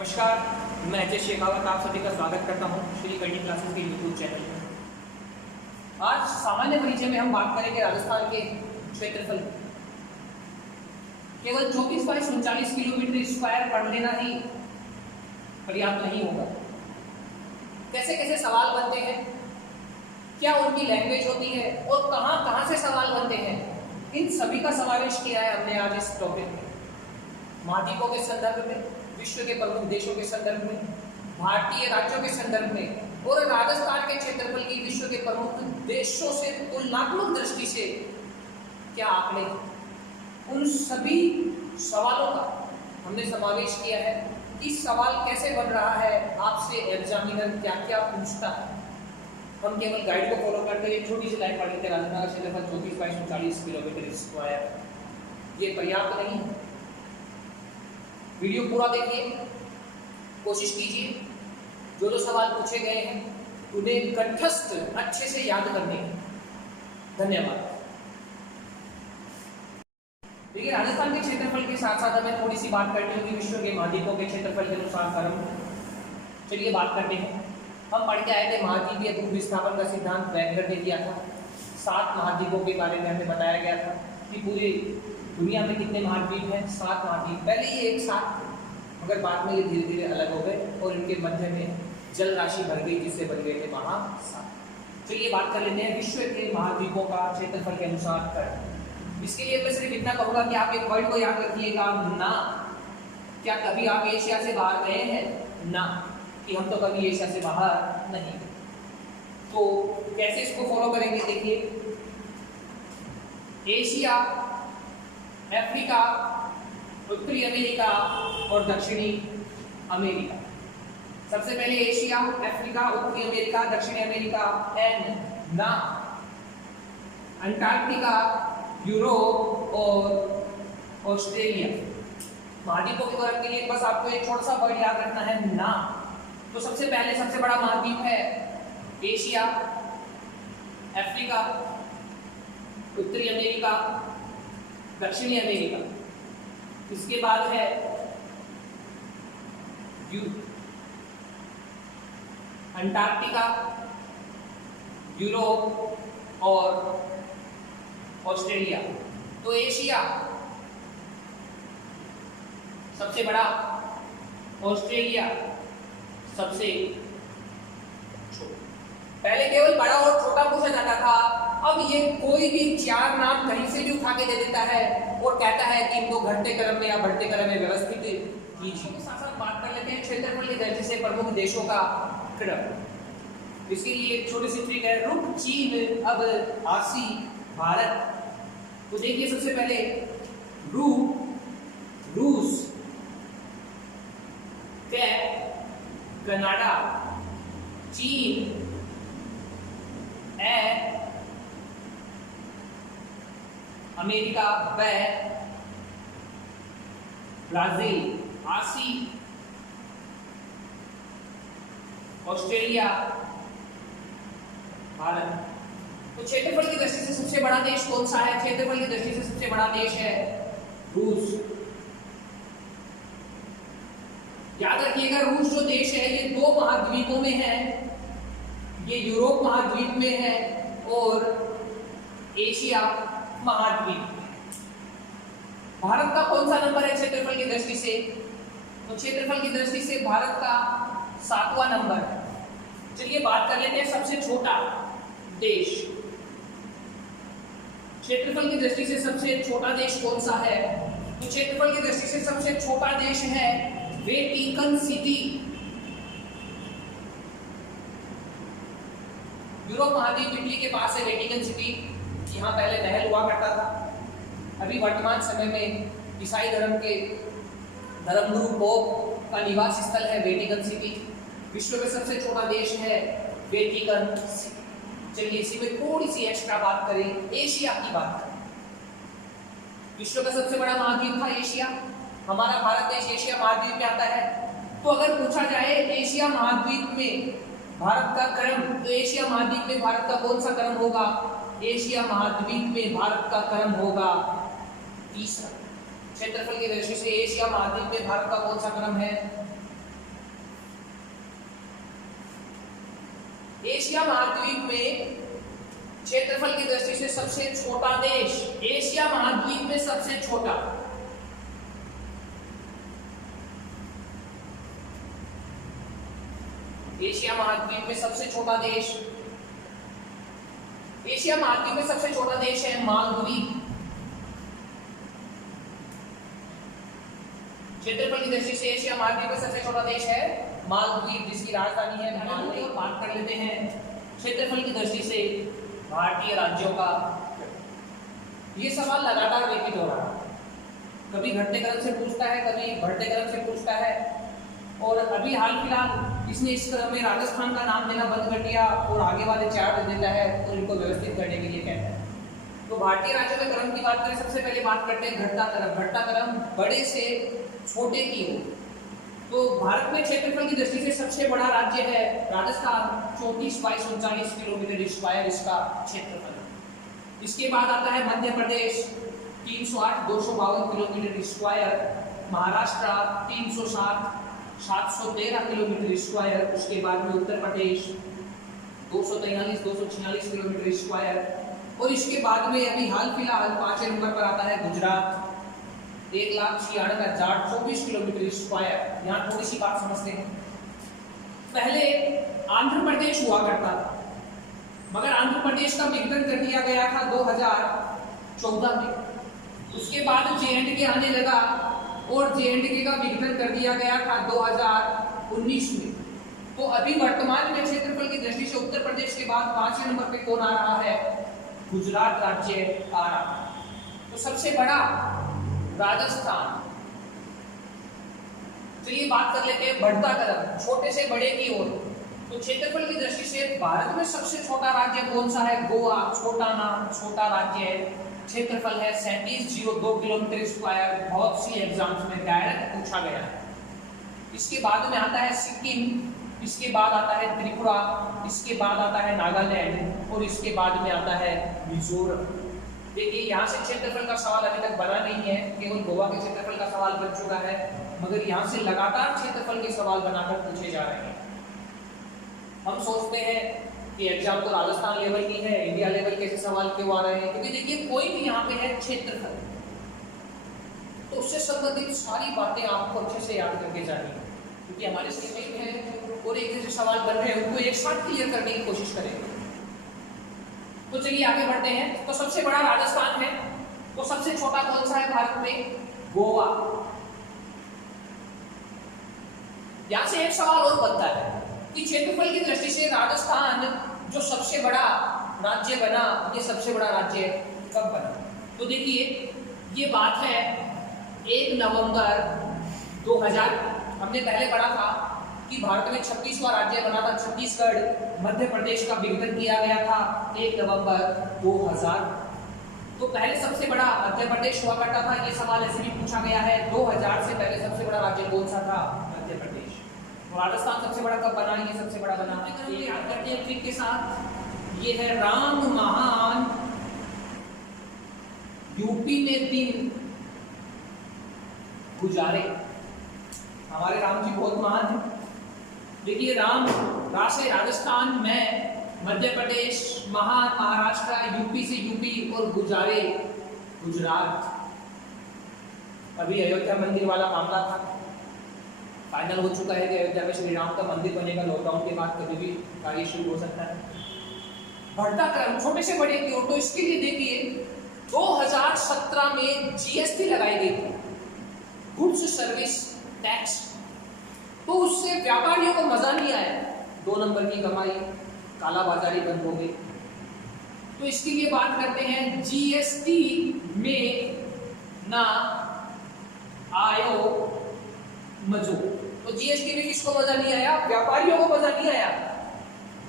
नमस्कार, मैं अजय शेखावत आप सभी का स्वागत करता हूं श्री कल्टी क्लासेस के यूट्यूब चैनल में। आज सामान्य परिचय में हम बात करेंगे राजस्थान के क्षेत्रफल। केवल 24/39 किलोमीटर स्क्वायर पढ़ लेना ही पर्याप्त नहीं होगा। कैसे कैसे सवाल बनते हैं, क्या उनकी लैंग्वेज होती है और कहाँ कहाँ से सवाल बनते हैं, इन सभी का समावेश किया है हमने आज इस टॉपिक में। महाद्वीपों के संदर्भ में, विश्व के प्रमुख देशों के संदर्भ में, भारतीय राज्यों के संदर्भ में और राजस्थान के क्षेत्रफल की विश्व के प्रमुख देशों से तुलनात्मक दृष्टि से क्या आंकड़े, उन सभी सवालों का हमने समावेश किया है कि सवाल कैसे बन रहा है, आपसे एग्जामिनर क्या क्या पूछता है। हम केवल गाइड को फॉलो करते हुए छोटी सी लाइन पढ़ लेते हैं। राजस्थान का क्षेत्रफल 24/39 किलोमीटर स्क्वायर, ये पर्याप्त नहीं है। वीडियो पूरा देखिए, कोशिश कीजिए जो सवाल पूछे गए हैं उन्हें कंठस्थ अच्छे से याद करने की। धन्यवाद। देखिए, राजस्थान के क्षेत्रफल के साथ साथ हमें थोड़ी सी बात करनी होगी विश्व के महाद्वीपों के क्षेत्रफल के अनुसार क्रम। चलिए बात करते हैं। हम पढ़ के आए थे महाद्वीपीय भू विस्थापन का सिद्धांत वैगनर ने दिया था। 7 महाद्वीपों के बारे में हमें बताया गया था कि पूरे दुनिया में कितने महाद्वीप हैं। 7 महाद्वीप। पहले ये एक साथ थे, मगर बाद में ये धीरे धीरे अलग हो गए और इनके मध्य में जल राशि भर गई, जिससे बन गए थे महासागर। चलिए बात कर लेते हैं विश्व के महाद्वीपों का क्षेत्रफल के अनुसार कर। इसके लिए मैं सिर्फ इतना कहूँगा कि आप एक वर्ड को याद रखिएगा, ना। क्या कभी आप एशिया से बाहर गए हैं? ना, कि हम तो कभी एशिया से बाहर नहीं। तो कैसे इसको फॉलो करेंगे? देखिए, एशिया, अफ्रीका, उत्तरी अमेरिका और दक्षिणी अमेरिका। सबसे पहले एशिया, अफ्रीका, उत्तरी अमेरिका, दक्षिणी अमेरिका, एन ना। अंटार्कटिका, यूरोप और ऑस्ट्रेलिया। महाद्वीपों के गौरव के लिए बस आपको एक छोटा सा वर्ड याद रखना है, ना। तो सबसे पहले सबसे बड़ा महाद्वीप है एशिया, अफ्रीका, उत्तरी अमेरिका, दक्षिणी अमेरिका। इसके बाद है अंटार्कटिका, यूरोप और ऑस्ट्रेलिया। तो एशिया सबसे बड़ा, ऑस्ट्रेलिया सबसे छोटा। पहले केवल बड़ा और छोटा पूछा जाता था, अब ये कोई भी 4 नाम कहीं से भी उठा के दे देता है और कहता है कि इनको घटते क्रम में या बढ़ते क्रम में व्यवस्थित कीजिए। साथ साथ बात कर लेते हैं क्षेत्रफल की दृष्टि से प्रमुख देशों का क्रम। इसके लिए एक छोटी सी ट्रिक है, रुक, चीन, अब आसी, भारत। तो देखिए, सबसे पहले रूस, कनाडा, चीन, अमेरिका, ब्राजील, आसी, ऑस्ट्रेलिया, भारत। तो क्षेत्रफल की दृष्टि से सबसे बड़ा देश कौन सा है? क्षेत्रफल की दृष्टि से सबसे बड़ा देश है रूस। याद रखिएगा, रूस जो देश है ये 2 महाद्वीपों में है। ये यूरोप महाद्वीप में है और एशिया महाद्वीप में। भारत का कौन सा नंबर है क्षेत्रफल की दृष्टि से? तो क्षेत्रफल की दृष्टि से भारत का 7वां नंबर है। चलिए बात कर लेते हैं सबसे छोटा देश। क्षेत्रफल की दृष्टि से सबसे छोटा देश कौन सा है? तो क्षेत्रफल की दृष्टि से सबसे छोटा देश है वेटिकन सिटी। यूरोप महाद्वीप इटली के पास है वेटिकन सिटी। यहाँ पहले महल हुआ करता था। अभी वर्तमान समय में ईसाई धर्म के धर्मगुरु पोप का निवास स्थल है वेटिकन सिटी। विश्व में सबसे छोटा देश है वेटिकन सिटी। चलिए इसी में थोड़ी सी एक्स्ट्रा बात करें, एशिया की बात करें। विश्व का सबसे बड़ा महाद्वीप था एशिया। हमारा भारत देश एशिया महाद्वीप में आता है। तो अगर पूछा जाए एशिया महाद्वीप में भारत का क्रम, तो एशिया महाद्वीप में भारत का कौन सा क्रम होगा? एशिया महाद्वीप में भारत का क्रम होगा 30। क्षेत्रफल की दृष्टि से एशिया महाद्वीप में भारत का कौन सा क्रम है? एशिया महाद्वीप में क्षेत्रफल की दृष्टि से सबसे छोटा देश, एशिया महाद्वीप में सबसे छोटा, एशिया महाद्वीप में सबसे छोटा देश, एशिया महाद्वीप में सबसे छोटा देश है मालदीव। क्षेत्रफल की दृष्टि से एशिया महाद्वीप में सबसे छोटा देश है मालदीव, जिसकी राजधानी है माले। और बात कर लेते हैं क्षेत्रफल की दृष्टि से भारतीय राज्यों का। ये सवाल लगातार रिपीट हो रहा है, कभी घटते क्रम से पूछता है, कभी बढ़ते क्रम से पूछता है, और अभी हाल फिलहाल इसने इस क्रम में राजस्थान का नाम देना बंद कर दिया और आगे वाले 4 दे देता है और इनको व्यवस्थित करने के लिए कहता है। तो भारतीय राज्यों के क्रम की बात करें, सबसे पहले बात करते हैं घटता क्रम। घटता क्रम बड़े से छोटे की ओर। तो भारत में क्षेत्रफल की दृष्टि से सबसे बड़ा राज्य है राजस्थान, 34,39 किलोमीटर स्क्वायर इसका क्षेत्रफल। इसके बाद आता है Madhya Pradesh, 308 252 kilometre square, Maharashtra 307 713 kilometre square, उसके बाद में उत्तर प्रदेश 243 246 किलोमीटर स्क्वायर, और इसके बाद में अभी हाल फिलहाल 5वें नंबर पर आता है गुजरात, 1,96,024 किलोमीटर स्क्वायर। यहाँ थोड़ी सी बात समझते हैं। पहले आंध्र प्रदेश हुआ करता था, मगर आंध्र प्रदेश का विघटन कर दिया गया था 2014 में। उसके बाद जे.एंड.के आने लगा और जे.एंड.के का विघटन कर दिया गया था 2019 में। तो अभी वर्तमान में क्षेत्रफल की दृष्टि से उत्तर प्रदेश के बाद 5वें नंबर पे कौन आ रहा है? गुजरात राज्य आ रहा है। तो सबसे बड़ा राजस्थान। चलिए बात कर लेते हैं बढ़ता क्रम, छोटे से बड़े की ओर। तो क्षेत्रफल की दृष्टि से भारत में सबसे छोटा राज्य कौन सा है? गोवा। छोटा नाम, छोटा राज्य है, क्षेत्रफल है 3702 किलोमीटर स्क्वायर। बहुत सी एग्जाम्स में डायरेक्ट पूछा गया है। इसके बाद में आता है सिक्किम, इसके बाद आता है त्रिपुरा, इसके बाद आता है नागालैंड, और इसके बाद में आता है मिजोरम। देखिए यहाँ से क्षेत्रफल का सवाल अभी तक बना नहीं है, केवल गोवा के क्षेत्रफल का सवाल बन चुका है, मगर यहाँ से लगातार क्षेत्रफल के सवाल बनाकर पूछे जा रहे हैं। हम सोचते हैं कि एग्जाम तो राजस्थान लेवल की है, इंडिया लेवल के सवाल क्यों आ रहे हैं? क्योंकि देखिए कोई भी यहाँ पे है क्षेत्रफल, तो उससे संबंधित सारी बातें आपको अच्छे से याद करके जानी है, क्योंकि हमारे सिलेबस में और एक जैसे सवाल बन रहे हैं उनको एक साथ क्लियर करने की कोशिश करेंगे। तो चलिए आगे बढ़ते हैं। तो सबसे बड़ा राजस्थान है, तो सबसे छोटा कौन सा है भारत में? गोवा। यहां से एक सवाल और बनता है कि क्षेत्रफल की दृष्टि से राजस्थान जो सबसे बड़ा राज्य बना, ये सबसे बड़ा राज्य कब बना? तो देखिए ये बात है 1 नवंबर 2000। हमने पहले पढ़ा था कि भारत में 36वां राज्य बना था छत्तीसगढ़, मध्य प्रदेश का विघटन किया गया था 1 नवंबर 2000। तो पहले सबसे बड़ा मध्य प्रदेश हुआ करता था, ये सवाल ऐसे भी पूछा गया है। 2000 से पहले सबसे बड़ा राज्य कौन सा था? मध्य प्रदेश। तो राजस्थान सबसे बड़ा कब बना? ये सबसे बड़ा बना। याद करते हैं ट्रिक के साथ। ये है राम महान यूपी में दिन गुजारे। हमारे राम जी बहुत महान है। देखिए राम राशे राजस्थान में, मध्य प्रदेश महान, महाराष्ट्र, यूपी से यूपी, और गुजारे गुजरात। अभी अयोध्या मंदिर वाला मामला था, फाइनल हो चुका है कि अयोध्या में श्री राम का मंदिर बनेगा। लॉकडाउन के बाद कभी भी कार्य शुरू हो सकता है। बढ़ता क्रम, छोटे से बड़े की ओर। तो इसके लिए देखिए 2017 में जीएसटी लगाई गई थी, गुड्स सर्विस टैक्स। तो उससे व्यापारियों को मजा नहीं आया, 2 नंबर की कमाई, काला बाजारी बंद हो गई। तो इसके लिए बात करते हैं जीएसटी में ना आयो मजो। तो जीएसटी में किसको मजा नहीं आया? व्यापारियों को मजा नहीं आया।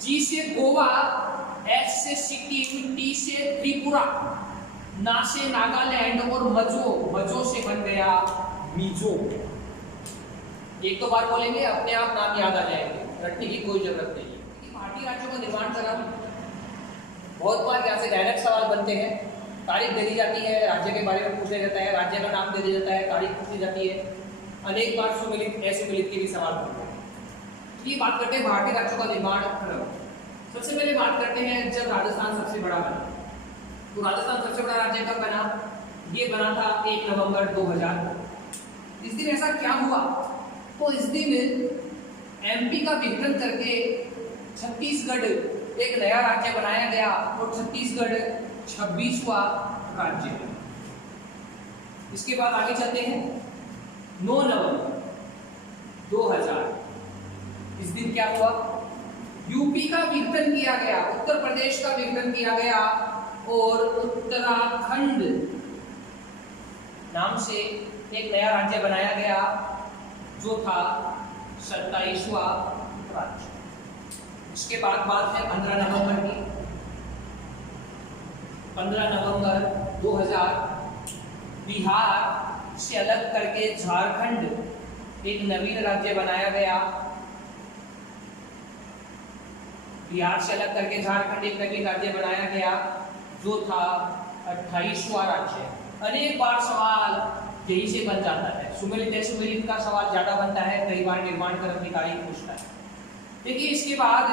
जी से गोवा, एस से सिक्किम, टी से त्रिपुरा, ना से नागालैंड, और मजो से बन गया मिजो। एक तो बार बोलेंगे अपने आप नाम याद आ जाएंगे, रटने की कोई जरूरत नहीं है। भारतीय राज्यों का निर्माण क्रम बहुत बार यहाँ से डायरेक्ट सवाल बनते हैं। तारीख दे दी जाती है, राज्य के बारे में पूछा जाता है, राज्य का नाम दे दिया जाता है, तारीख पूछी जाती है, अनेक बार सुमिलित असुमिलित के भी सवाल बनते हैं। ये बात करते हैं भारतीय राज्यों का निर्माण क्रम। सबसे पहले बात करते हैं जब राजस्थान सबसे बड़ा बना। तो राजस्थान सबसे बड़ा राज्य कब बना? ये बना था 1 नवंबर 2000। इस दिन ऐसा क्या हुआ? तो इस दिन एमपी का विघटन करके छत्तीसगढ़ एक नया राज्य बनाया गया और छत्तीसगढ़ 26वां राज्य है। इसके बाद आगे चलते हैं 9 नवंबर 2000। इस दिन क्या हुआ? यूपी का विघटन किया गया, उत्तर प्रदेश का विघटन किया गया और उत्तराखंड नाम से एक नया राज्य बनाया गया जो था 27वां राज्य। इसके बाद बात है 15 नवंबर की। 15 नवंबर 2000 बिहार से अलग करके झारखंड एक नवीन राज्य बनाया गया। बिहार से अलग करके झारखंड एक नवीन राज्य बनाया गया जो था 28वां राज्य। अनेक बार सवाल यही से बन जाता है, सुमेलित का सवाल ज्यादा बनता है, कई बार निर्माण कर्म अधिकारी पूछता है। देखिए इसके बाद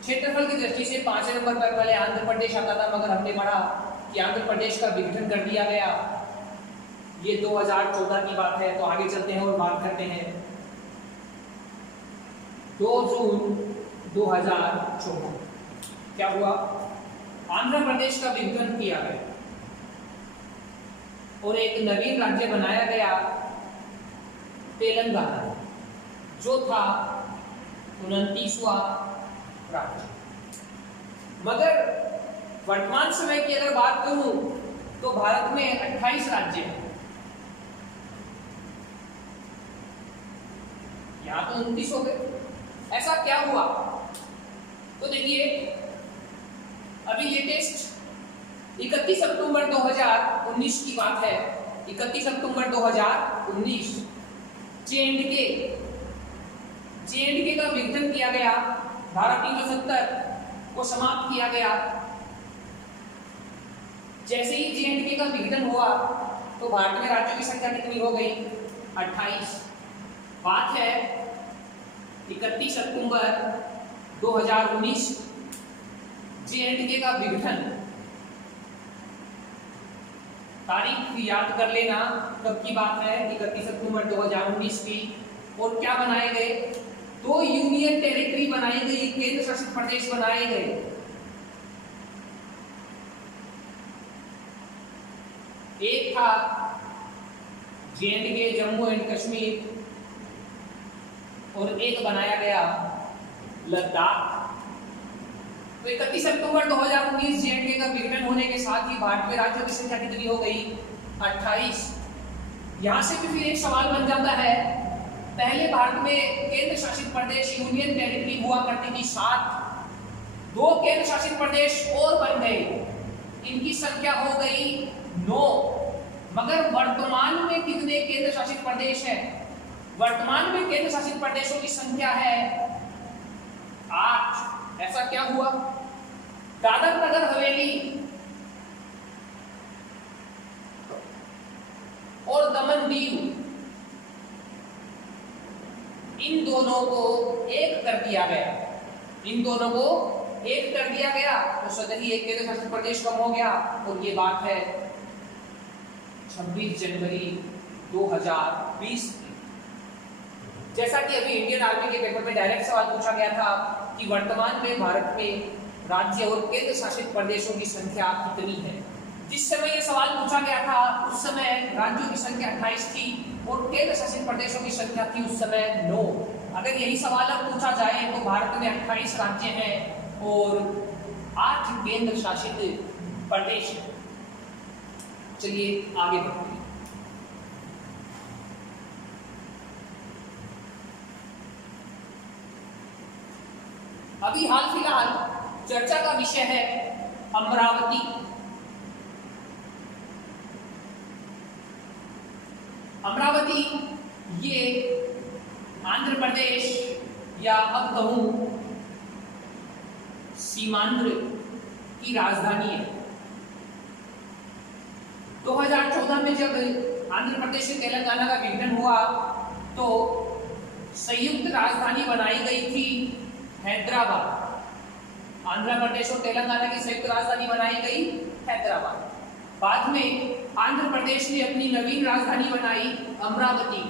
क्षेत्रफल की दृष्टि से 5 नंबर पर पहले आंध्र प्रदेश आता था, मगर हमने पढ़ा कि आंध्र प्रदेश का विघटन कर दिया गया। ये 2014 की बात है। तो आगे चलते हैं और बात करते हैं 2 जून 2014 क्या हुआ? आंध्र प्रदेश का विघटन किया गया और एक नवीन राज्य बनाया गया तेलंगाना जो था 29वां राज्य। मगर वर्तमान समय की अगर बात करूं तो भारत में 28 राज्य हैं। यहां तो 29 हो गए। ऐसा क्या हुआ? तो देखिए अभी लेटेस्ट 31 अक्टूबर 2019 की बात है। 31 अक्टूबर 2019 जे एंड के का विघटन किया गया। धारा 370 को समाप्त किया गया। जैसे ही जे एंड के का विघटन हुआ तो भारत में राज्यों की संख्या कितनी हो गई? 28। बात है 31 अक्टूबर 2019 जे एंड के का विघटन। तारीख याद कर लेना कब की बात है? 31 अक्टूबर 2019 की। और क्या बनाए गए? 2 यूनियन टेरिटरी बनाई गई, केंद्र शासित प्रदेश बनाए गए। एक था जे जम्मू एंड कश्मीर और एक बनाया गया लद्दाख। तो 31 अक्टूबर 2019 जे का विघटन होने के साथ ही भारत में राज्यों की संख्या कितनी हो गई? 28। यहां से भी फिर एक सवाल बन जाता है, पहले भारत में केंद्र शासित प्रदेश यूनियन टेरिटरी हुआ करती थी 7। 2 केंद्र शासित प्रदेश और बन गए, इनकी संख्या हो गई 9। मगर वर्तमान में कितने केंद्र शासित प्रदेश हैं? वर्तमान में केंद्र शासित प्रदेशों की संख्या है 8। ऐसा क्या हुआ? दादर नगर हवेली और दमन दीव, इन दोनों को एक कर दिया गया। इन दोनों को एक कर दिया गया तो स्वतः ही एक केंद्र शासित प्रदेश कम हो गया। और ये बात है 26 जनवरी 2020। जैसा कि अभी इंडियन आर्मी के पेपर में डायरेक्ट सवाल पूछा गया था कि वर्तमान में भारत में राज्य और केंद्र शासित प्रदेशों की संख्या कितनी है। जिस समय यह सवाल पूछा गया था उस समय राज्यों की संख्या 28 थी और केंद्र शासित प्रदेशों की संख्या थी उस समय 9। अगर यही सवाल अब पूछा जाए तो भारत में 28 राज्य हैं और 8 केंद्र शासित प्रदेश हैं। चलिए आगे बढ़ते हैं। अभी हाल फिलहाल चर्चा का विषय है अमरावती। अमरावती ये आंध्र प्रदेश या अब कहूं सीमांध्र की राजधानी है। 2014 में जब आंध्र प्रदेश से तेलंगाना का विघटन हुआ तो संयुक्त राजधानी बनाई गई थी हैदराबाद। आंध्र प्रदेश और तेलंगाना की संयुक्त राजधानी बनाई गई हैदराबाद। बाद में आंध्र प्रदेश ने अपनी नवीन राजधानी बनाई अमरावती।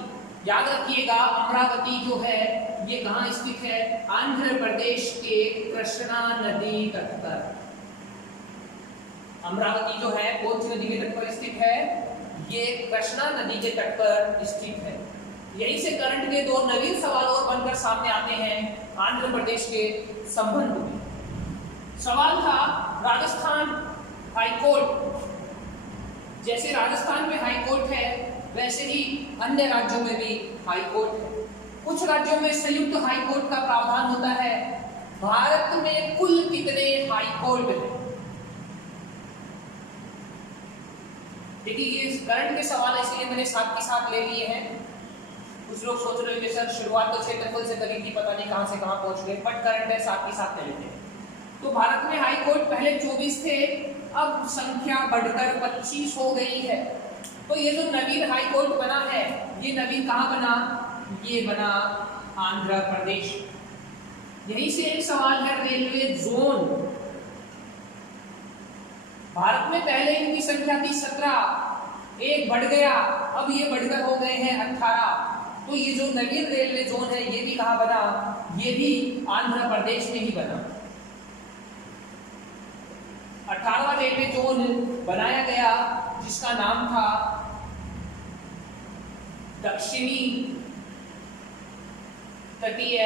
याद रखिएगा अमरावती जो है ये कहाँ स्थित है? आंध्र प्रदेश के कृष्णा नदी तट पर। अमरावती जो है कौन सी नदी के तट पर स्थित है? ये कृष्णा नदी के तट पर स्थित है। यहीं से करंट के दो नवीन सवाल और बनकर सामने आते हैं आंध्र प्रदेश के संबंध में। सवाल था राजस्थान हाईकोर्ट, जैसे राजस्थान में हाईकोर्ट है वैसे ही अन्य राज्यों में भी हाईकोर्ट है। कुछ राज्यों में संयुक्त हाईकोर्ट का प्रावधान होता है। भारत में कुल कितने हाईकोर्ट हैं? देखिए ये करंट के सवाल है इसलिए मैंने साथ के साथ ले लिए हैं। कुछ लोग सोच रहे होंगे सर शुरुआत तो क्षेत्रफल से करी थी, पता नहीं कहां से कहां पहुंच गए, बट करंट है साथ के साथ ले लेते हैं। तो भारत में हाई कोर्ट पहले 24 थे, अब संख्या बढ़कर 25 हो गई है। तो ये जो नवीन हाई कोर्ट बना है ये नवीन कहाँ बना? ये बना आंध्र प्रदेश। यहीं से एक सवाल है रेलवे जोन। भारत में पहले इनकी संख्या थी 17, एक बढ़ गया, अब ये बढ़कर हो गए हैं 18। तो ये जो नवीन रेलवे जोन है ये भी कहाँ बना? ये भी आंध्र प्रदेश में ही बना। 18वां रेलवे जोन बनाया गया जिसका नाम था दक्षिणी तटीय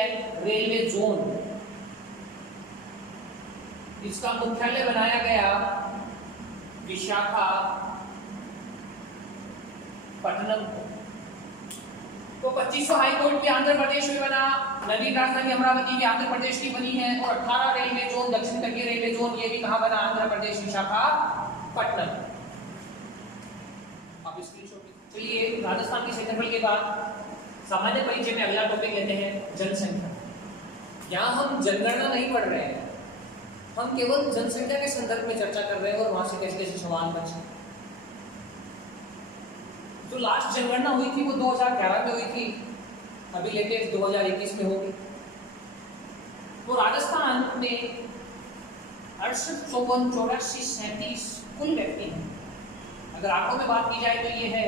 रेलवे जोन। इसका मुख्यालय बनाया गया विशाखापट्टनम। तो 25वां हाईकोर्ट भी आंध्र प्रदेश में बना, नवीन राजधानी अमरावती भी आंध्र प्रदेश की बनी है, और 18 रेलवे जोन दक्षिण तटीय रेलवे जोन ये भी कहां बना? आंध्र प्रदेश विशाखापट्टनम। आप स्क्रीनशॉट। चलिए राजस्थान के क्षेत्रफल के बाद सामान्य परिचय में अगला टॉपिक लेते हैं जनसंख्या। यहाँ हम जनगणना नहीं पढ़ रहे हैं, हम केवल जनसंख्या के संदर्भ में चर्चा कर रहे हैं और वहां से कैसे कैसे सवाल बचे। जो लास्ट जनगणना हुई थी वो 2011 में हुई थी, अभी लेटेस्ट 2021 में होगी। तो राजस्थान में 68, 54, 84, 37 कुल व्यक्ति हैं। अगर आंकड़ों में बात की जाए तो ये है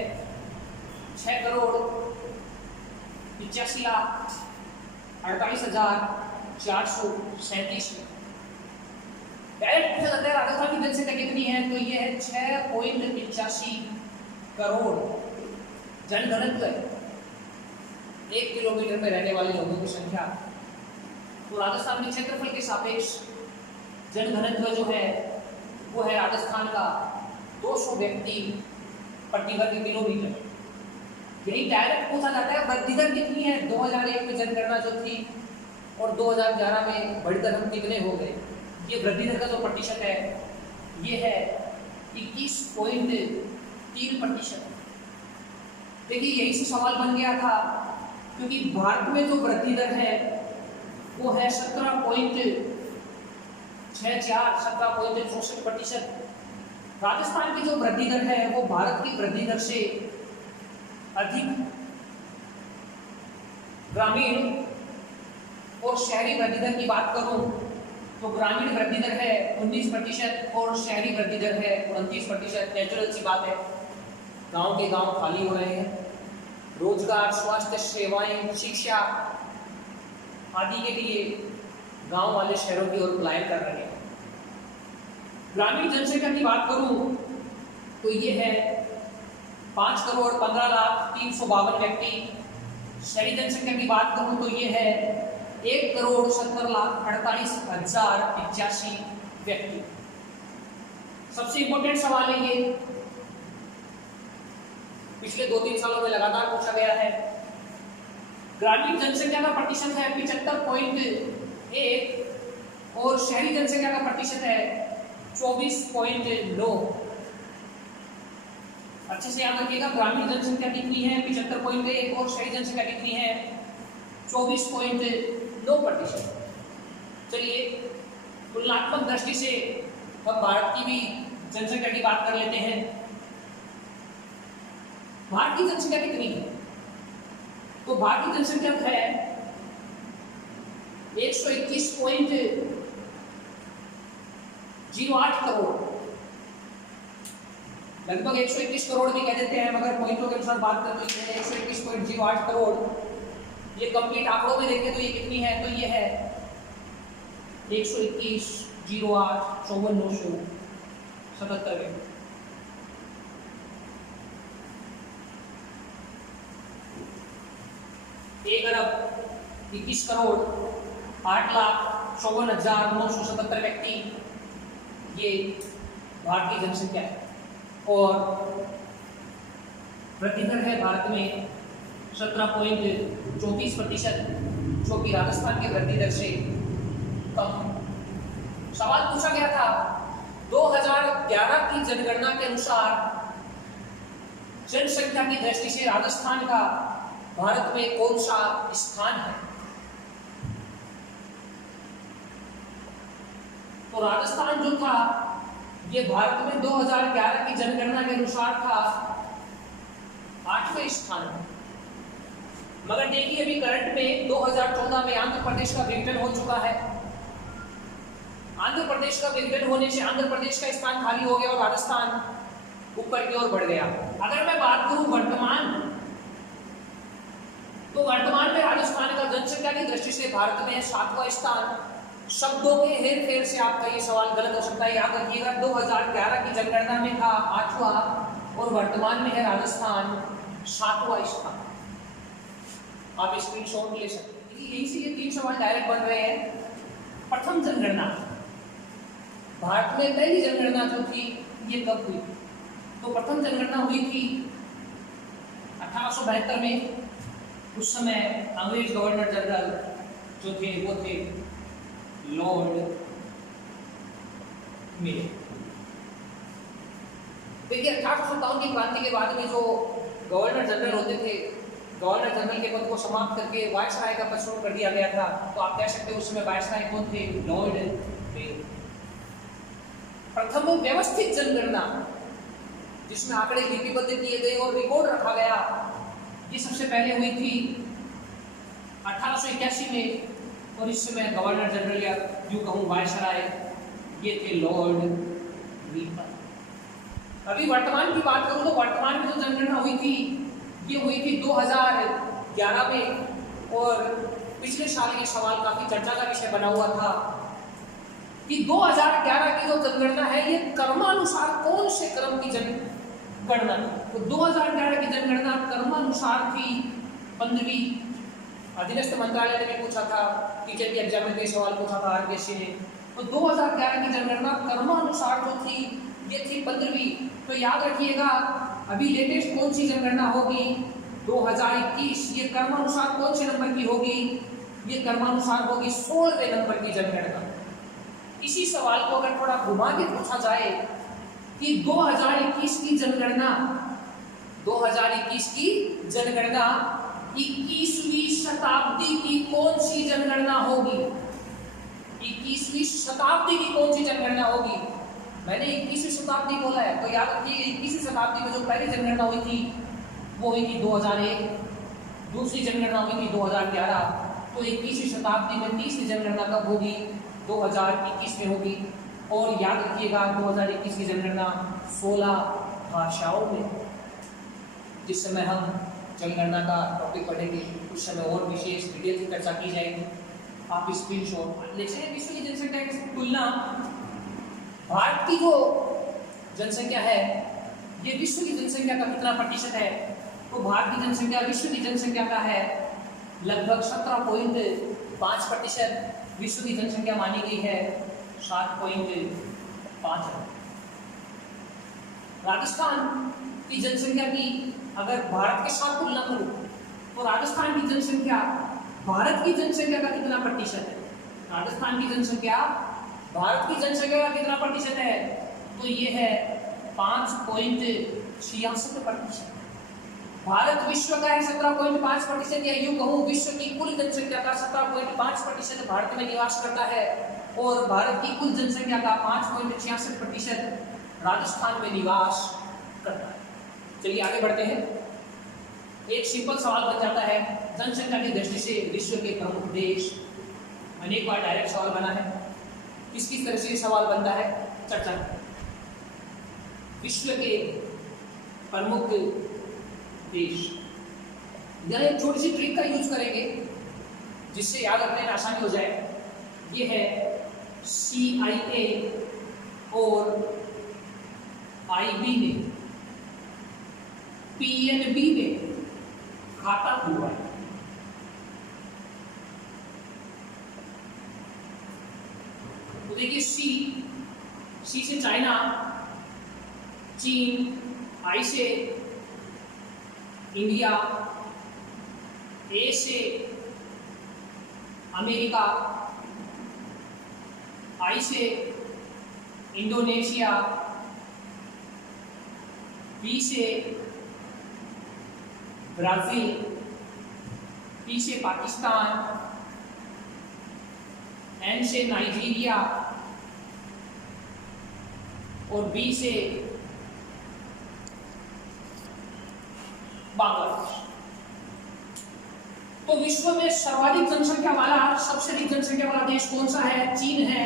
6,85,48,437। डायरेक्ट पूछा जाता है राजस्थान की जनसंख्या कितनी है, तो ये है 6.85 करोड़ जनघनत्व है 1 किलोमीटर में रहने वाले लोगों की संख्या। तो राजस्थान के क्षेत्रफल के सापेक्ष जनघनत्व जो है वो है राजस्थान का 200 व्यक्ति प्रति वर्ग किलोमीटर। यही डायरेक्ट पूछा जाता है वृद्धि दर कितनी है। 2001 में जनगणना जो थी और 2011 में बढ़कर हम कितने हो गए। ये वृद्धि दर का जो प्रतिशत है ये है 21.3%। देखिए यही से सवाल बन गया था क्योंकि भारत में जो वृद्धि दर है वो है 17.64%। राजस्थान की जो वृद्धि दर है वो भारत की वृद्धि दर से अधिक। ग्रामीण और शहरी वृद्धि दर की बात करूं तो ग्रामीण वृद्धि दर है 19% और शहरी वृद्धि दर है 29%। नेचुरल सी बात है, गांव के गांव खाली हो रहे हैं, रोजगार, स्वास्थ्य सेवाएं, शिक्षा आदि के लिए गांव वाले शहरों की ओर पलायन कर रहे हैं। ग्रामीण जनसंख्या की बात करूं तो ये है 5,15,352 व्यक्ति। शहरी जनसंख्या की बात करूं तो ये है 1,70,48,085 व्यक्ति। सबसे इंपॉर्टेंट सवाल है ये, पिछले 2-3 सालों में लगातार पूछा गया है। ग्रामीण जनसंख्या का प्रतिशत है 75.1 और शहरी जनसंख्या का प्रतिशत है 24.9। अच्छे से याद रखिएगा, ग्रामीण जनसंख्या कितनी है 75.1 और शहरी जनसंख्या कितनी है 24.9%। चलिए तुलनात्मक दृष्टि से हम भारत की भी जनसंख्या की बात कर लेते हैं। भारत की जनसंख्या कितनी है? तो भारत की जनसंख्या है 121.8 08 करोड़, लगभग 121 करोड़ भी कह देते हैं, मगर पॉइंटों के अनुसार बात करते हैं 121.08 करोड़। ये कंप्लीट आंकड़ों में देखें तो ये कितनी है, तो ये है 121.0854,977। 1,21,08,54,977 व्यक्ति ये भारत की जनसंख्या है। और वृद्धि दर है भारत में 17.34%, जो कि राजस्थान की वृद्धि दर से कम। सवाल पूछा गया था 2011 की जनगणना के अनुसार जनसंख्या की दृष्टि से राजस्थान का भारत में कौन सा स्थान है। तो राजस्थान जो था ये भारत में 2011 की जनगणना के अनुसार था 8वें स्थान में। मगर देखिए अभी करंट में 2014 में आंध्र प्रदेश का विघटन हो चुका है। आंध्र प्रदेश का विघटन होने से आंध्र प्रदेश का स्थान खाली हो गया और राजस्थान ऊपर की ओर बढ़ गया। अगर मैं बात करूं वर्तमान, तो वर्तमान में राजस्थान का जनसंख्या की दृष्टि से भारत में 7वां स्थान। शब्दों के हेर फेर से आपका ये सवाल गलत हो सकता है, याद रखिएगा 2011 की जनगणना में था 8वां और वर्तमान में है राजस्थान 7वां स्थान। आप स्क्रीनशॉट ले सकते हैं। यही से ये 3 सवाल डायरेक्ट बन रहे हैं। प्रथम जनगणना, भारत में पहली जनगणना जो थी ये कब हुई? तो प्रथम जनगणना हुई थी 1872 में। उस समय अंग्रेज गवर्नर जनरल जो थे वो थे लॉर्ड मेयो। देखिए 1857 की क्रांति के बाद में जो गवर्नर जनरल होते थे, गवर्नर जनरल के पद को समाप्त करके वायसराय का पद शुरू कर दिया गया था। तो आप कह सकते हो उस समय वायसराय कौन थे? Lord Mayo. प्रथम व्यवस्थित जनगणना जिसमें आंकड़े लिपिबद्ध किए गए और रिकॉर्ड रखा गया, ये सबसे पहले हुई थी 1881 में और इस समय गवर्नर जनरल या यूं कहूं वायसराय ये थे लॉर्ड रीपन। अभी वर्तमान की बात करूं तो वर्तमान में जो जनगणना हुई थी ये हुई थी 2011 में। और पिछले साल ये सवाल काफी चर्चा का विषय बना हुआ था कि 2011 की जो जनगणना है ये क्रमानुसार कौन से क्रम की जनगणना? तो 2011 की जनगणना क्रमानुसार थी 15वीं। अधीनस्थ मंत्रालय ने भी पूछा था, टीचर के एग्जाम में सवाल पूछा था आरकेसी ने। तो 2011 की जनगणना क्रमानुसार जो थी ये थी 15वीं। तो याद रखिएगा अभी लेटेस्ट कौन सी जनगणना होगी? 2021। ये क्रमानुसार कौन से नंबर की होगी? ये क्रमानुसार होगी 16वें नंबर की जनगणना। इसी सवाल को अगर थोड़ा घुमा के पूछा जाए कि 2021 की जनगणना 21वीं शताब्दी की कौन सी जनगणना होगी? 21वीं शताब्दी की कौन सी जनगणना होगी? मैंने 21वीं शताब्दी बोला है, तो याद रखिए 21वीं शताब्दी में जो पहली जनगणना हुई थी वो हुई थी 2001, दूसरी जनगणना हुई थी 2011। तो 21वीं शताब्दी में तीसरी जनगणना कब होगी? 2021 में होगी। और याद रखिएगा 2021 की जनगणना 16 भाषाओं में। जिस समय हम जनगणना का टॉपिक पढ़ेंगे उस समय और विशेष डिटेल की चर्चा की जाएगी। आप स्क्रीनशॉट ले सकते हैं। विश्व की जनसंख्या की तुलना, भारत की जो जनसंख्या है ये विश्व की जनसंख्या का कितना प्रतिशत है? तो भारत की जनसंख्या विश्व की जनसंख्या का है लगभग 17.5%। विश्व की जनसंख्या मानी गई है 7.5। राजस्थान की जनसंख्या की अगर भारत के साथ तुलना करूं तो राजस्थान की जनसंख्या भारत की जनसंख्या का कितना प्रतिशत है? राजस्थान की जनसंख्या भारत की जनसंख्या का कितना प्रतिशत है? तो ये है 5.66%। भारत विश्व का है 17.5%, या यूं कहूं विश्व की कुल जनसंख्या का 17.5% भारत में निवास करता है और भारत की कुल जनसंख्या का 5.66% राजस्थान में निवास करता है। चलिए आगे बढ़ते हैं। एक सिंपल सवाल बन जाता है जनसंख्या की दृष्टि से विश्व के प्रमुख देश। अनेक बार डायरेक्ट सवाल बना है। किस तरह से सवाल बनता है चर्चा करें। विश्व के प्रमुख देश, यहाँ एक छोटी सी ट्रिक का यूज करेंगे जिससे याद रखने में आसानी हो जाए। ये है CIA और IB ने PNB में खाता खुलवाया। तो देखिए C से चाइना, चीन, I से इंडिया, A से अमेरिका, I से इंडोनेशिया, B से ब्राजील, P से पाकिस्तान, N से नाइजीरिया और B से बांग्लादेश। तो विश्व में सर्वाधिक जनसंख्या वाला, सबसे अधिक जनसंख्या वाला देश कौन सा है? चीन है।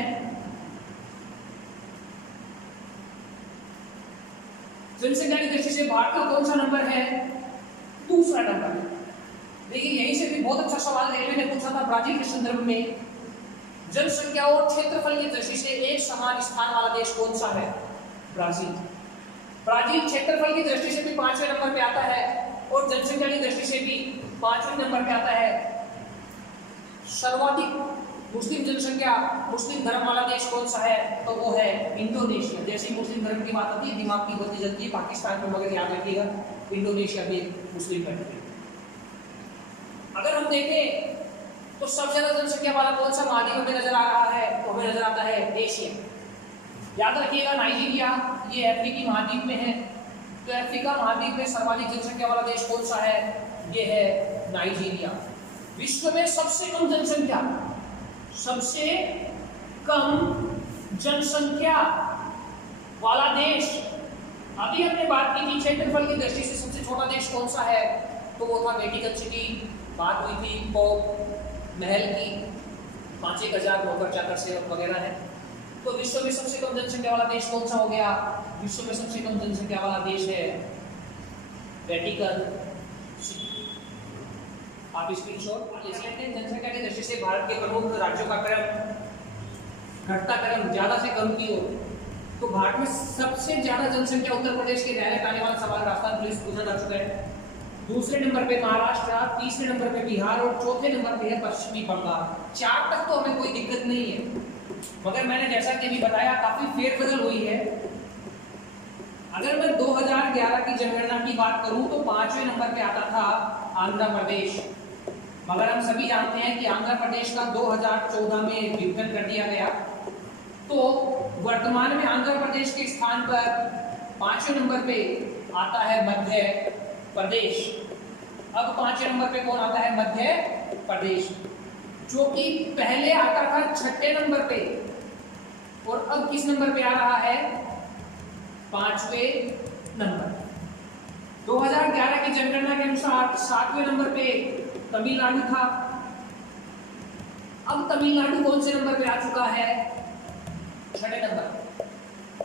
जनसंख्या की दृष्टि से भारत का कौन सा नंबर है? दूसरा नंबर है। देखिए यहीं से भी बहुत अच्छा सवाल रेलवे ने पूछा था ब्राजील के संदर्भ में। जनसंख्या और क्षेत्रफल की दृष्टि से एक समान स्थान वाला देश कौन सा है? ब्राजील। ब्राजील क्षेत्रफल की दृष्टि से भी 5वें नंबर पे आता है और जनसंख्या की दृष्टि से भी 5वें नंबर पे आता है। सर्वाधिक मुस्लिम जनसंख्या, मुस्लिम धर्म वाला देश कौन सा है? तो वो है इंडोनेशिया। जैसे ही मुस्लिम धर्म की बात आती है दिमाग की गति जलती है पाकिस्तान में, मगर याद रखिएगा इंडोनेशिया भी एक मुस्लिम कंट्री है। अगर हम देखें तो सबसे ज्यादा जनसंख्या वाला कौन सा महाद्वीप में नजर आ रहा है? तो हमें नजर आता है एशिया। याद रखिएगा नाइजीरिया ये अफ्रीकी महाद्वीप में है। तो अफ्रीका महाद्वीप में सर्वाधिक जनसंख्या वाला देश कौन सा है? ये है नाइजीरिया। विश्व में सबसे कम जनसंख्या, सबसे कम जनसंख्या वाला देश, अभी हमने बात की थी क्षेत्रफल की दृष्टि से सबसे छोटा देश कौन सा है? तो वो था वेटिकन सिटी। बात हुई थी पोप महल की, 5,000 नौकर चाकर सेवक वगैरह है। तो विश्व में सबसे कम जनसंख्या वाला देश कौन सा हो गया? विश्व में सबसे कम जनसंख्या वाला देश है वेटिकन सिटी। आप स्क्रीनशॉट ले सकते हैं। जनसंख्या की दृष्टि से भारत के प्रमुख राज्यों का क्रम, घटता क्रम ज्यादा से कम की ओर। तो भारत में सबसे ज्यादा जनसंख्या उत्तर प्रदेश के रहने आने वाला सवाल राजस्थान पुलिस पूछा जा चुका है। दूसरे नंबर पे महाराष्ट्र, तीसरे नंबर पे बिहार और चौथे नंबर पे है पश्चिमी बंगाल। 4 तक तो हमें कोई दिक्कत नहीं है, मगर मैंने जैसा कि अभी बताया काफी फेरबदल हुई है। अगर मैं 2011 की जनगणना की बात करूं तो 5वें नंबर पे आता था आंध्र प्रदेश, मगर हम सभी जानते हैं कि आंध्र प्रदेश का 2014 में विभाजन कर दिया गया। तो वर्तमान में आंध्र प्रदेश के स्थान पर 5वें नंबर पे आता है मध्य प्रदेश। अब 5वें नंबर पे कौन आता है? मध्य प्रदेश, जो कि पहले आता था 6ठे नंबर पे और अब किस नंबर पे आ रहा है? 5वें नंबर। 2011 की जनगणना के अनुसार 7वें नंबर पे तमिलनाडु था। अब तमिलनाडु कौन से नंबर पे आ चुका है? 6ठे नंबर।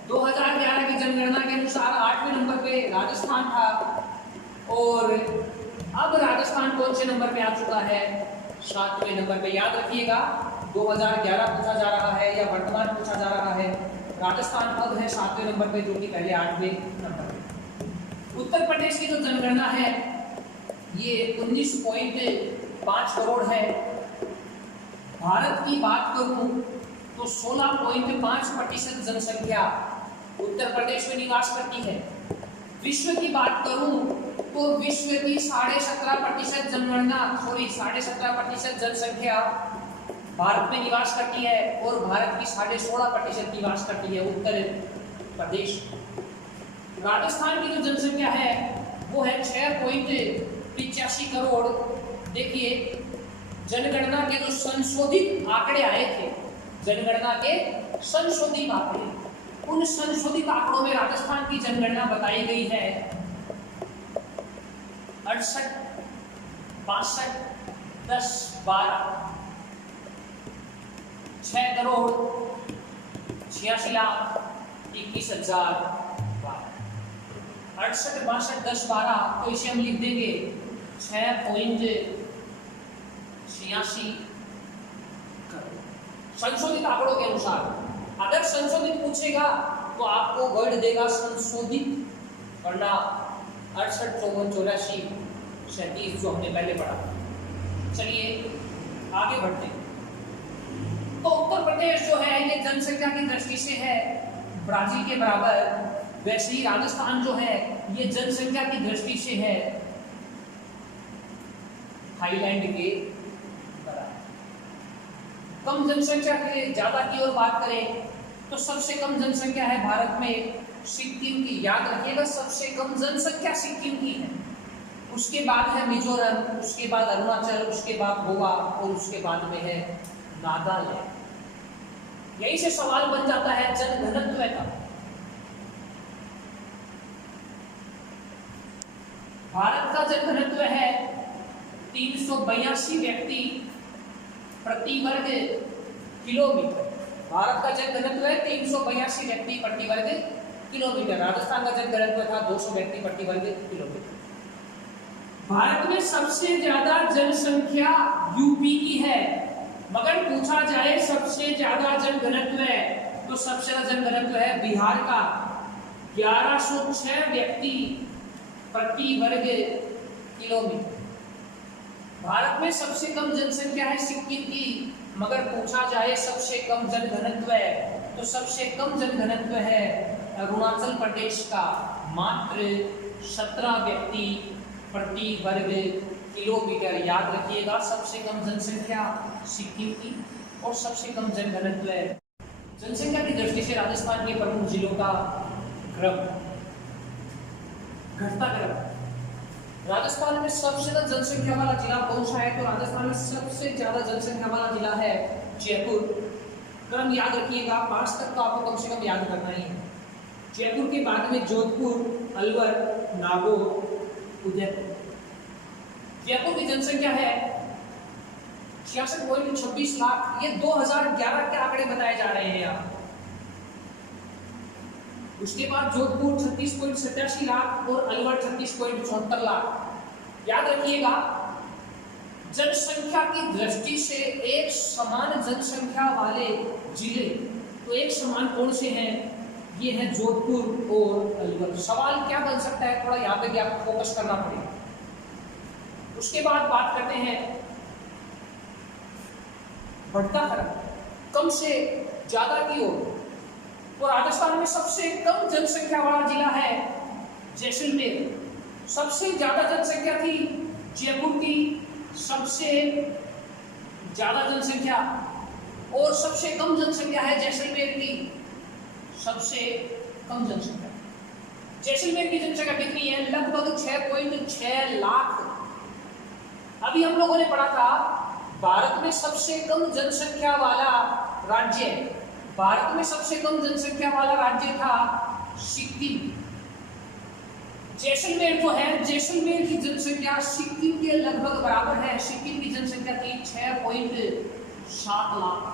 2011 की जनगणना के अनुसार 8वें नंबर पे राजस्थान था और अब राजस्थान कौन से नंबर पे आ चुका है? 7वें नंबर पे। याद रखिएगा 2011 पूछा जा रहा है या वर्तमान पूछा जा रहा है। राजस्थान अब है 7वें नंबर पे, जो कि पहले 8वें नंबर पे। उत्तर प्रदेश की जो जनगणना है ये 19.5 करोड़ है। भारत की बात करूं तो 16.5% जनसंख्या उत्तर प्रदेश में निवास करती है। विश्व की बात करूं तो विश्व की 17.5% जनगणना 17.5% जनसंख्या भारत में निवास करती है और भारत की 16.5% निवास करती है उत्तर प्रदेश। राजस्थान की जो जनसंख्या है वो है 6.85 करोड़। देखिए जनगणना के जो संशोधित आंकड़े आए थे, जनगणना के संशोधित आंकड़े, उन संशोधित आंकड़ों में राजस्थान की जनगणना बताई गई है 68, 62, 10, 12, 6 करोड़ 86 लाख 21,000। 68, 62, 10, 12 तो इसे हम लिख देंगे 6.86 करोड़ संशोधित आंकड़ों के अनुसार। अगर संशोधित पूछेगा तो आपको वर्ड देगा संशोधित, वरना 68, 54, 84, 37 जो हमने पहले पढ़ा। चलिए आगे बढ़ते हैं। तो उत्तर प्रदेश जो है ये जनसंख्या की दृष्टि से है ब्राजील के बराबर, वैसे ही राजस्थान जो है ये जनसंख्या की दृष्टि से है थाईलैंड के बराबर। कम जनसंख्या के ज्यादा की ओर बात करें तो सबसे कम जनसंख्या है भारत में सिक्किम की। याद रखिएगा सबसे कम जनसंख्या सिक्किम की है, उसके बाद है मिजोरम, उसके बाद अरुणाचल, उसके बाद गोवा और उसके बाद में है नागालैंड। यही से सवाल बन जाता है जनघनत्व का। भारत का जनघनत्व है 382 व्यक्ति प्रति वर्ग किलोमीटर। भारत का जनघनत्व है 382 व्यक्ति प्रति वर्ग किलोमीटर। राजस्थान का जनघनत्व था 200 व्यक्ति प्रति वर्ग किलोमीटर। भारत में सबसे ज्यादा जनसंख्या यूपी की है, मगर पूछा जाए सबसे ज्यादा जनघनत्व है तो सबसे ज्यादा जनघनत्व है बिहार का 1106 व्यक्ति प्रति वर्ग किलोमीटर। भारत में सबसे कम जनसंख्या है सिक्किम की, मगर पूछा जाए सबसे कम जनघनत्व है तो सबसे कम जनघनत्व है अरुणाचल प्रदेश का, मात्र 17 व्यक्ति प्रति वर्ग किलोमीटर। याद रखिएगा सबसे कम जनसंख्या सिक्किम की और सबसे कम जनघनत्व है। जनसंख्या की दृष्टि से राजस्थान के प्रमुख जिलों का क्रम, घटता क्रम। राजस्थान में सबसे ज्यादा जनसंख्या वाला जिला कौन सा है? तो राजस्थान में सबसे ज्यादा जनसंख्या वाला जिला है जयपुर। क्रम याद रखिएगा, 5 तक तो आपको कम से कम याद करना ही है। जयपुर के बाद में जोधपुर, अलवर, नागौर, उदयपुर। जयपुर की जनसंख्या है 66.26 लाख। ये 2011 के आंकड़े बताए जा रहे हैं यहाँ। उसके बाद जोधपुर 36.87 लाख और अलवर 36.74 लाख। याद रखिएगा जनसंख्या की दृष्टि से एक समान जनसंख्या वाले जिले तो एक समान कौन से हैं? ये है जोधपुर और अलवर। सवाल क्या बन सकता है, थोड़ा यहाँ पे भी आपको फोकस करना पड़ेगा। उसके बाद बात करते हैं बढ़ता क्रम, कम से ज्यादा की ओर। तो राजस्थान में सबसे कम जनसंख्या वाला जिला है जैसलमेर। सबसे ज्यादा जनसंख्या थी जयपुर की, सबसे ज्यादा जनसंख्या, और सबसे कम जनसंख्या है जैसलमेर की, सबसे कम जनसंख्या। जैसलमेर की जनसंख्या कितनी है? लगभग 6.6 लाख। अभी हम लोगों ने पढ़ा था भारत में सबसे कम जनसंख्या वाला राज्य, भारत में सबसे कम जनसंख्या वाला राज्य था सिक्किम। जैसलमेर जो है, जैसलमेर की जनसंख्या सिक्किम के लगभग बराबर है। सिक्किम की जनसंख्या थी 6.7 लाख।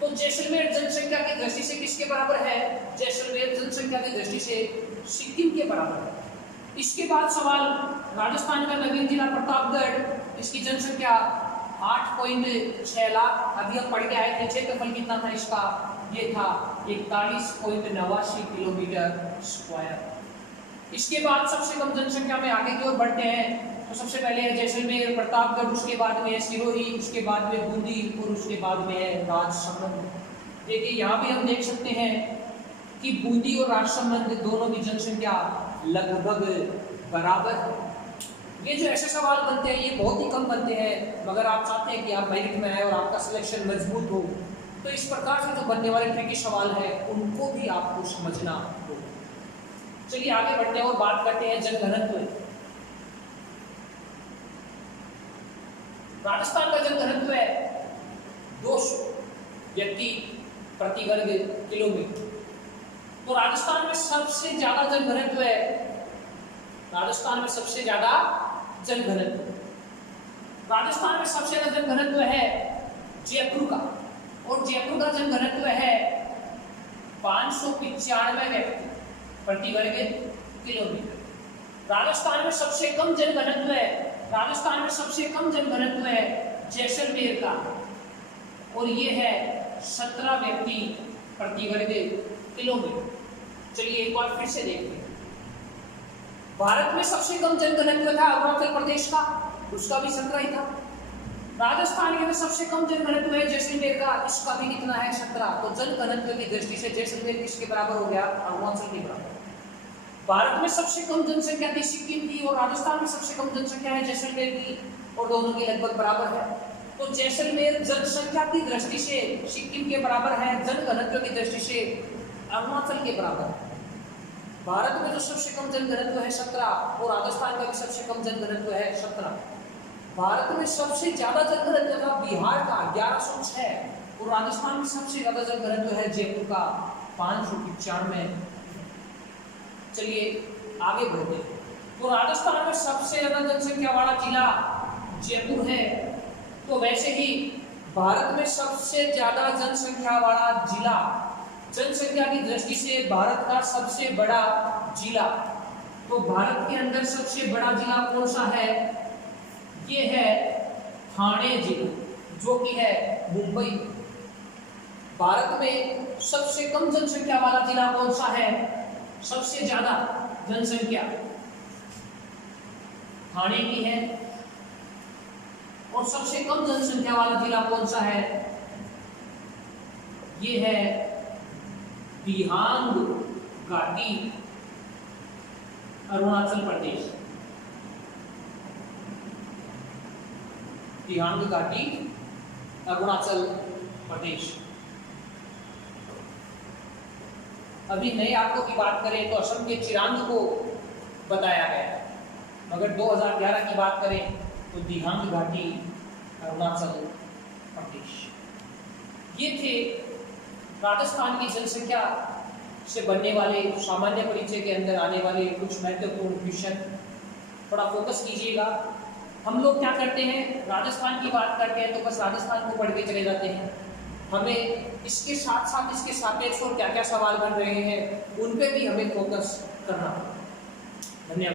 तो जैसलमेर जनसंख्या की दृष्टि से किसके बराबर है? जैसलमेर जनसंख्या की दृष्टि से सिक्किम के बराबर है। इसके बाद सवाल राजस्थान का नवीन जिला प्रतापगढ़, इसकी जनसंख्या 8.6 लाख। अभी हम पढ़ के आए थे क्षेत्रफल कितना था इसका? ये था 41.89 किलोमीटर स्क्वायर। इसके बाद सबसे कम जनसंख्या में आगे की ओर बढ़ते हैं तो सबसे पहले है जैसलमेर, प्रतापगढ़, उसके बाद में है सिरोही, उसके बाद में बूंदी और उसके बाद में है राजसमंद। देखिए यहाँ भी हम देख सकते हैं कि बूंदी और राजसमंद दोनों की जनसंख्या लगभग बराबर है। ये जो ऐसे सवाल बनते हैं ये बहुत ही कम बनते हैं, मगर आप चाहते हैं कि आप मेरिट में आए और आपका सिलेक्शन मजबूत हो तो इस प्रकार से जो बनने वाले ट्रिकी सवाल है उनको भी आपको समझना होगा। चलिए आगे बढ़ते हैं और बात करते हैं जनघनत्व। राजस्थान का जनघनत्व है 200 व्यक्ति प्रति वर्ग किलोमीटर। तो राजस्थान में सबसे ज्यादा जनघनत्व है, राजस्थान में सबसे ज्यादा जनघनत्व, राजस्थान में सबसे ज्यादा जनघनत्व है जयपुर का, और जयपुर का जनघनत्व है 595 व्यक्ति प्रति वर्ग किलोमीटर। राजस्थान में सबसे कम जनघनत्व है, राजस्थान में सबसे कम जनघनत्व है जैसलमेर का, और ये है 17 व्यक्ति प्रति वर्ग किलोमीटर। चलिए एक बार फिर से देखते हैं। भारत में सबसे कम जनघनत्व था अरुणाचल प्रदेश का, उसका भी 17 ही था। राजस्थान के में सबसे कम जनघनत्व है जैसलमेर का, इसका भी कितना है 17। तो जनघनत्व की दृष्टि से जैसलमेर किसके बराबर हो गया? अरुणाचल के बराबर। भारत में सबसे कम जनसंख्या थी सिक्किम की, और राजस्थान में सबसे कम जनसंख्या है जैसलमेर की, और दोनों की लगभग बराबर है। तो जैसलमेर जनसंख्या की दृष्टि से सिक्किम के बराबर है, जनघनत्व की दृष्टि से अरुणाचल के बराबर है। भारत में जो सबसे कम जनघनत्व है 17, और राजस्थान का भी सबसे कम जनघनत्व है 17। भारत में सबसे ज्यादा जनघनत्व था बिहार का 1106, और राजस्थान में सबसे ज्यादा जनघनत्व है जयपुर का 595। चलिए आगे बढ़ते हैं। तो राजस्थान में सबसे ज्यादा जनसंख्या वाला जिला जयपुर है। तो वैसे ही भारत में सबसे ज्यादा जनसंख्या वाला जिला, जनसंख्या की दृष्टि से भारत का सबसे बड़ा जिला, तो भारत के अंदर सबसे बड़ा जिला कौन सा है? ये है ठाणे जिला, जो कि है मुंबई। भारत में सबसे कम जनसंख्या वाला जिला कौन सा है? सबसे ज्यादा जनसंख्या ठाणे की है, और सबसे कम जनसंख्या वाला जिला कौन सा है? ये है दिहांग घाटी, अरुणाचल प्रदेश। दिहांग घाटी, अरुणाचल प्रदेश। अभी नए आंकड़ों की बात करें तो असम के चिरांग को बताया गया, मगर 2011 की बात करें तो दिहांग घाटी, अरुणाचल प्रदेश। ये थे राजस्थान की जनसंख्या से बनने वाले सामान्य परिचय के अंदर आने वाले कुछ महत्वपूर्ण विषय। थोड़ा फोकस कीजिएगा। हम लोग क्या करते हैं, राजस्थान की बात करते हैं तो बस राजस्थान को पढ़ के चले जाते हैं। हमें इसके साथ साथ इसके सापेक्ष और क्या क्या सवाल बन रहे हैं उन पे भी हमें फोकस करना। धन्यवाद।